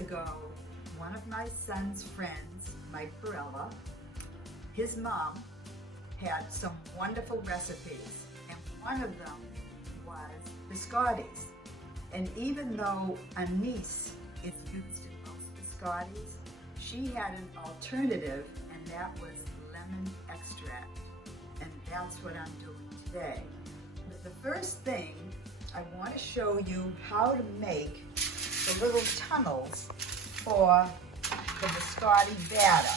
ago, one of my son's friends, Mike Barella, his mom had some wonderful recipes, and one of them was biscottis. And even though anise is used in most biscottis, she had an alternative, and that was lemon extract. And that's what I'm doing today. But the first thing, I want to show you how to make the little tunnels for the biscotti batter.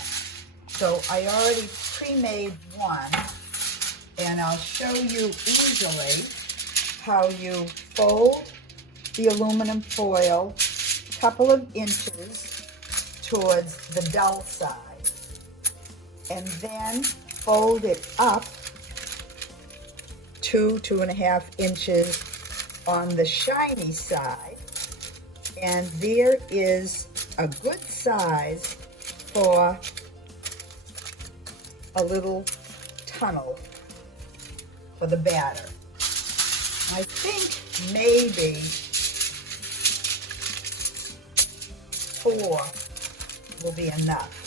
So I already pre-made one, and I'll show you easily how you fold the aluminum foil a couple of inches towards the dull side, and then fold it up 2.5 inches on the shiny side, and there is a good size for a little tunnel for the batter. I think maybe 4 will be enough.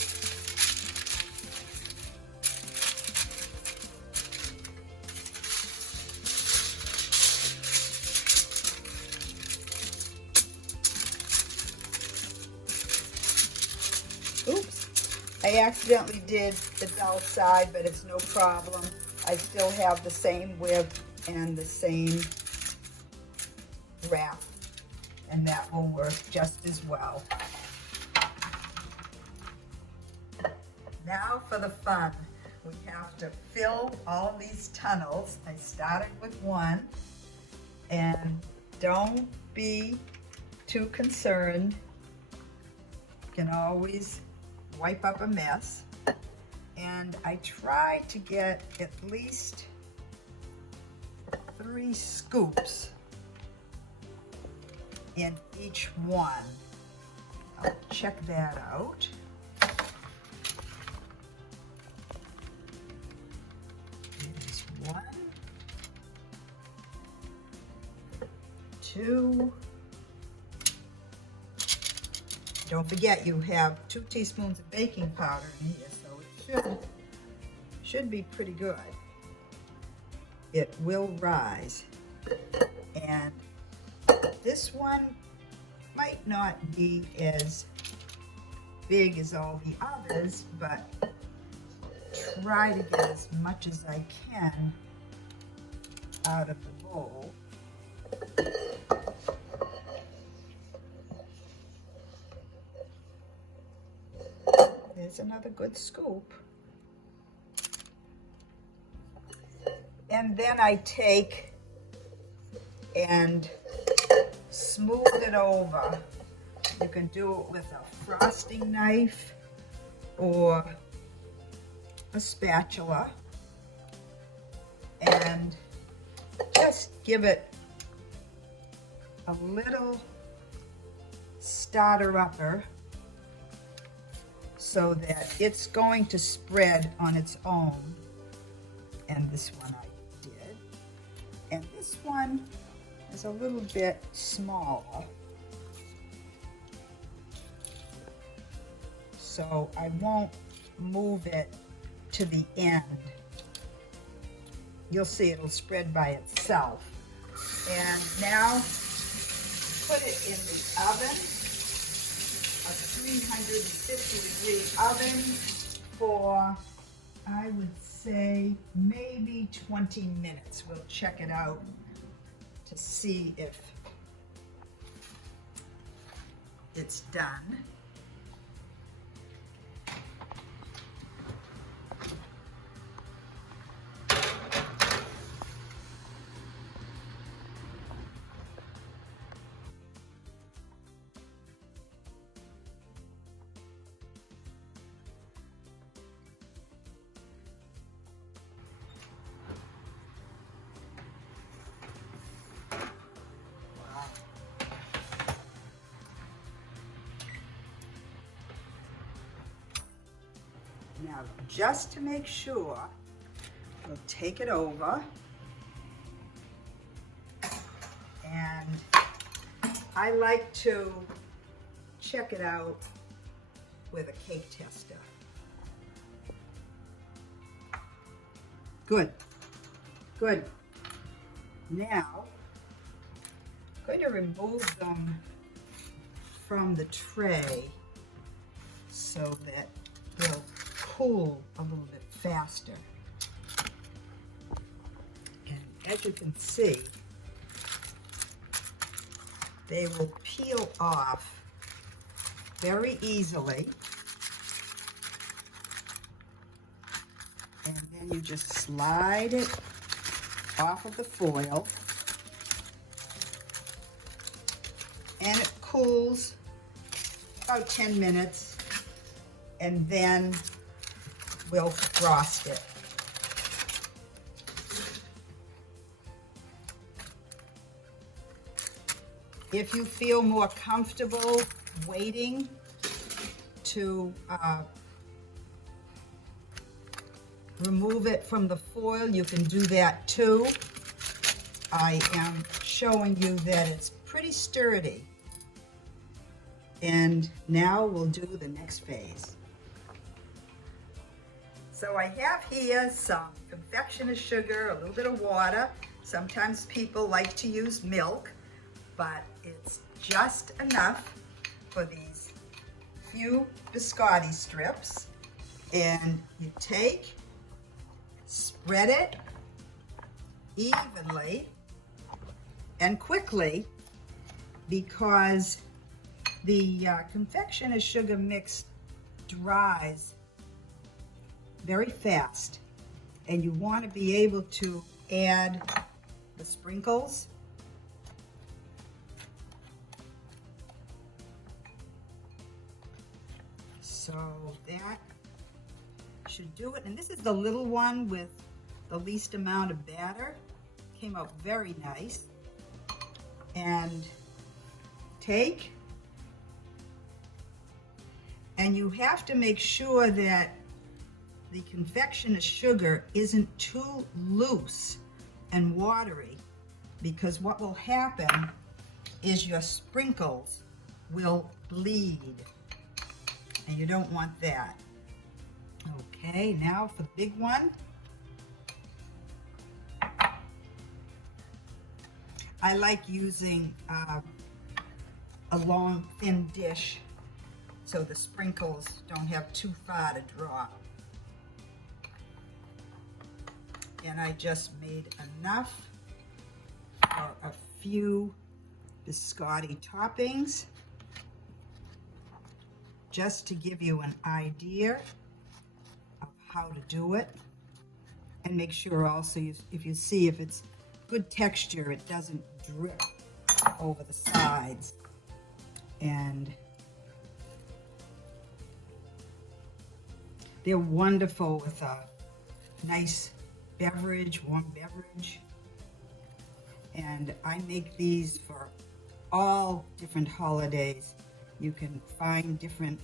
Oops, I accidentally did the dull side, but it's no problem. I still have the same width and the same wrap, and that will work just as well. Now for the fun. We have to fill all these tunnels. I started with one, and don't be too concerned. You can always wipe up a mess. And I try to get at least 3 scoops in each one. I'll check that out. There's 1, 2. Don't forget you have 2 teaspoons of baking powder in here, so it should be pretty good. It will rise. And this one might not be as big as all the others, but try to get as much as I can out of the bowl. There's another good scoop. And then I take and smooth it over. You can do it with a frosting knife or a spatula, and just give it a little starter-upper so that it's going to spread on its own. And this one I did. And this one is a little bit smaller. So I won't move it to the end. You'll see it'll spread by itself. And now put it in the oven, a 350-degree oven for, I would say, maybe 20 minutes. We'll check it out to see if it's done. Now, just to make sure, we'll take it over, and I like to check it out with a cake tester. Good, good. Now, I'm going to remove them from the tray so that they'll cool a little bit faster. And as you can see, they will peel off very easily. And then you just slide it off of the foil, and it cools about 10 minutes, and then we'll frost it. If you feel more comfortable waiting to remove it from the foil, you can do that too. I am showing you that it's pretty sturdy. And now we'll do the next phase. So I have here some confectioner's sugar, a little bit of water. Sometimes people like to use milk, but it's just enough for these few biscotti strips. And you take, spread it evenly and quickly, because the confectioner's sugar mix dries very fast, and you want to be able to add the sprinkles. So that should do it. And this is the little one with the least amount of batter. Came out very nice. And take, and you have to make sure that the confectioner's sugar isn't too loose and watery, because what will happen is your sprinkles will bleed, and you don't want that. Okay, now for the big one. I like using a long, thin dish so the sprinkles don't have too far to drop. And I just made enough for a few biscotti toppings, just to give you an idea of how to do it. And make sure also, if you see if it's good texture, it doesn't drip over the sides. And they're wonderful with a nice beverage, warm beverage. And I make these for all different holidays. You can find different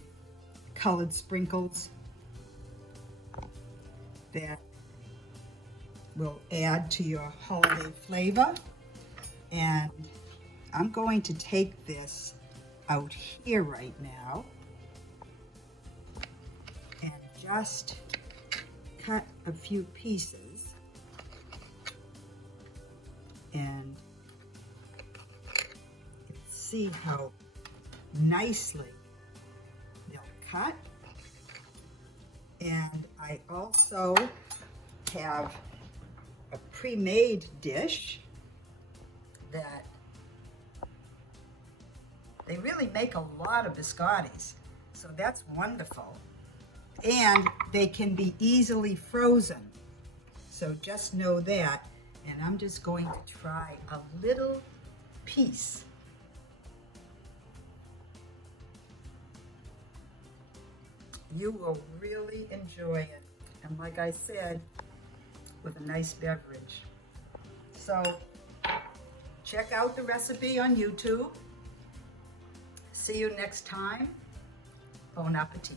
colored sprinkles that will add to your holiday flavor. And I'm going to take this out here right now and just cut a few pieces, and see how nicely they'll cut. And I also have a pre-made dish that they really make a lot of biscottis, so that's wonderful. And they can be easily frozen, so just know that. And I'm just going to try a little piece. You will really enjoy it, and like I said, with a nice beverage. So check out the recipe on YouTube. See you next time. Bon appetit.